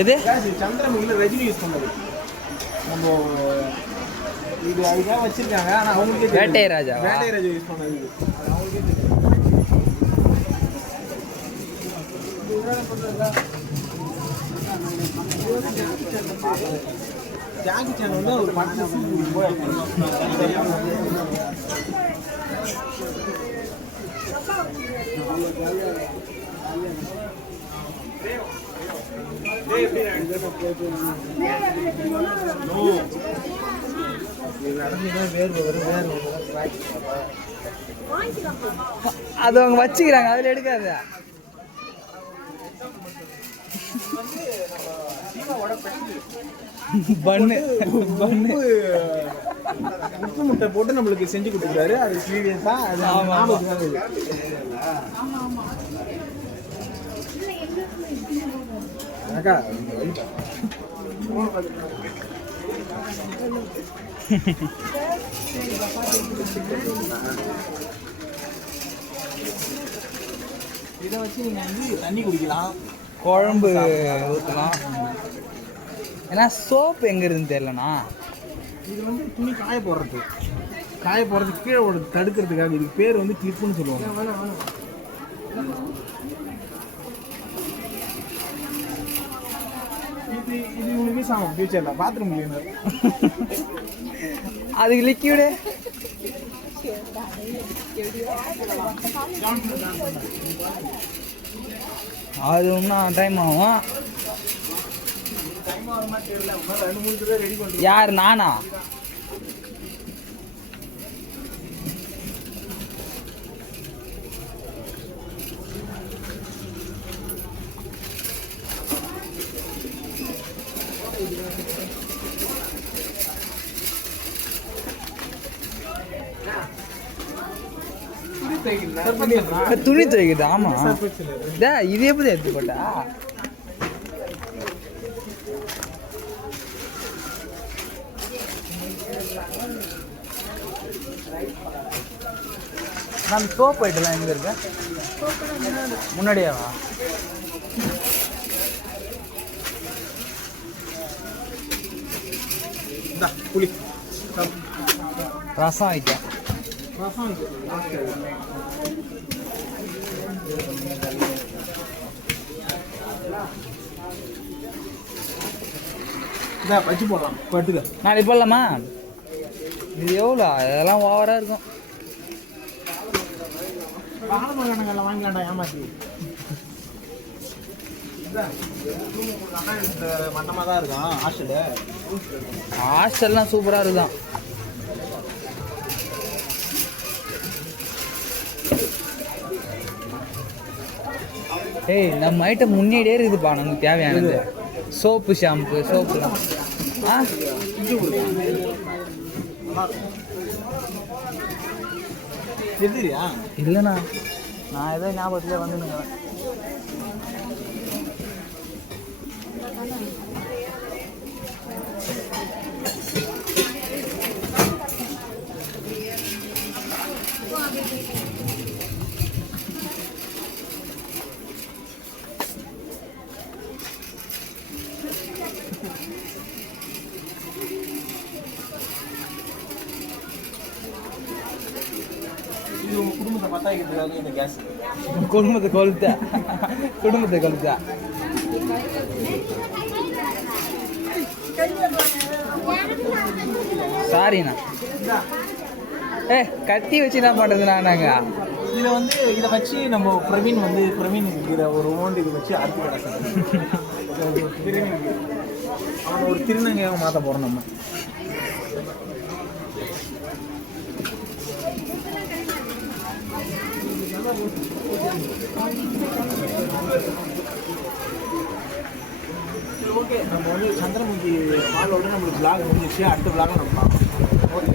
எது சந்திரமுகியில் ரஜினி யூஸ் பண்ணது நம்ம இது அதுக்காக வச்சிருக்காங்க. ஆனால் அவங்களுக்கே வேட்டை ராஜா யூஸ் பண்ணது அது அவங்களுக்கே தெரியும். ஜாக்கி சேன் வந்து ஒரு படத்தை அது அவங்க வச்சுக்கிறாங்க, அதில் எடுக்காத. உப்பு முட்டை போட்டு நம்மளுக்கு செஞ்சு கொடுத்துருக்காரு. அது சீரியஸா இதை வச்சு நீங்க வந்து தண்ணி குடிக்கலாம், குழம்பு ஊற்றலாம். ஏன்னா சோப்பு எங்கே இருக்குன்னு தெரியலண்ணா. இது வந்து துணி காய போடுறதுக்கு கீழே தடுக்கிறதுக்காக. இதுக்கு பேர் வந்து கிளிப்புன்னு சொல்லுவாங்க. இது உங்களுக்கு யூஸ் ஆகும் ஃபியூச்சரில் பாத்ரூம் கிளீனர். அதுக்கு லிக்யூடு அது இன்னும் டைம் ஆகும். யார் நானா? துணி துவைக்குது. ஆமா, இது எப்படி எடுத்து போட்டா? நான் சோப் ஐட்டெல்லாம் எங்க இருக்கு? முன்னாடியாவா? புளி ரசம் ஐட்டம். வச்சு போடலாம். பட்டுக்க நாளைக்கு போடலாமா? இது எவ்வளோ? இதெல்லாம் ஓவராக இருக்கும். வாகனங்கள்லாம் வாங்கலாம்டா ஏமாத்தி. மட்டமாக தான் இருக்கும் ஹாஸ்டல்லாம் சூப்பராக இருக்கும். ஏய், நம்ம ஐட்டம் முன்னாடியே இருக்குதுப்பா. நமக்கு தேவையானது சோப்பு, ஷாம்பு, சோப்புலாம். இல்லைண்ணா, நான் ஏதோ ஞாபகத்தில் வந்துனுங்கிறேன். குடும்பத்தை பத்தாயிக்கிறதுக்காக இந்த கேஸ். குடும்பத்தை கொளுத்த சாரிண்ணா. கட்டி வச்சு என்ன பண்ணுறதுண்ணா? நாங்கள் இதை வச்சு நம்ம பிரவீன் இருக்கிற ஒரு ஓண்டு இதை வச்சு அறுத்து கிடக்கு. அவனை ஒரு திருநங்கையாக மாற்ற போகிறோம் நம்ம. ஓகே, நம்ம வந்து சந்திரமுகி மாலோட நம்மளுக்கு விளாக் முடிஞ்சிச்சு. அடுத்த விளாக நம்ம பார்க்கலாம். ஓகே.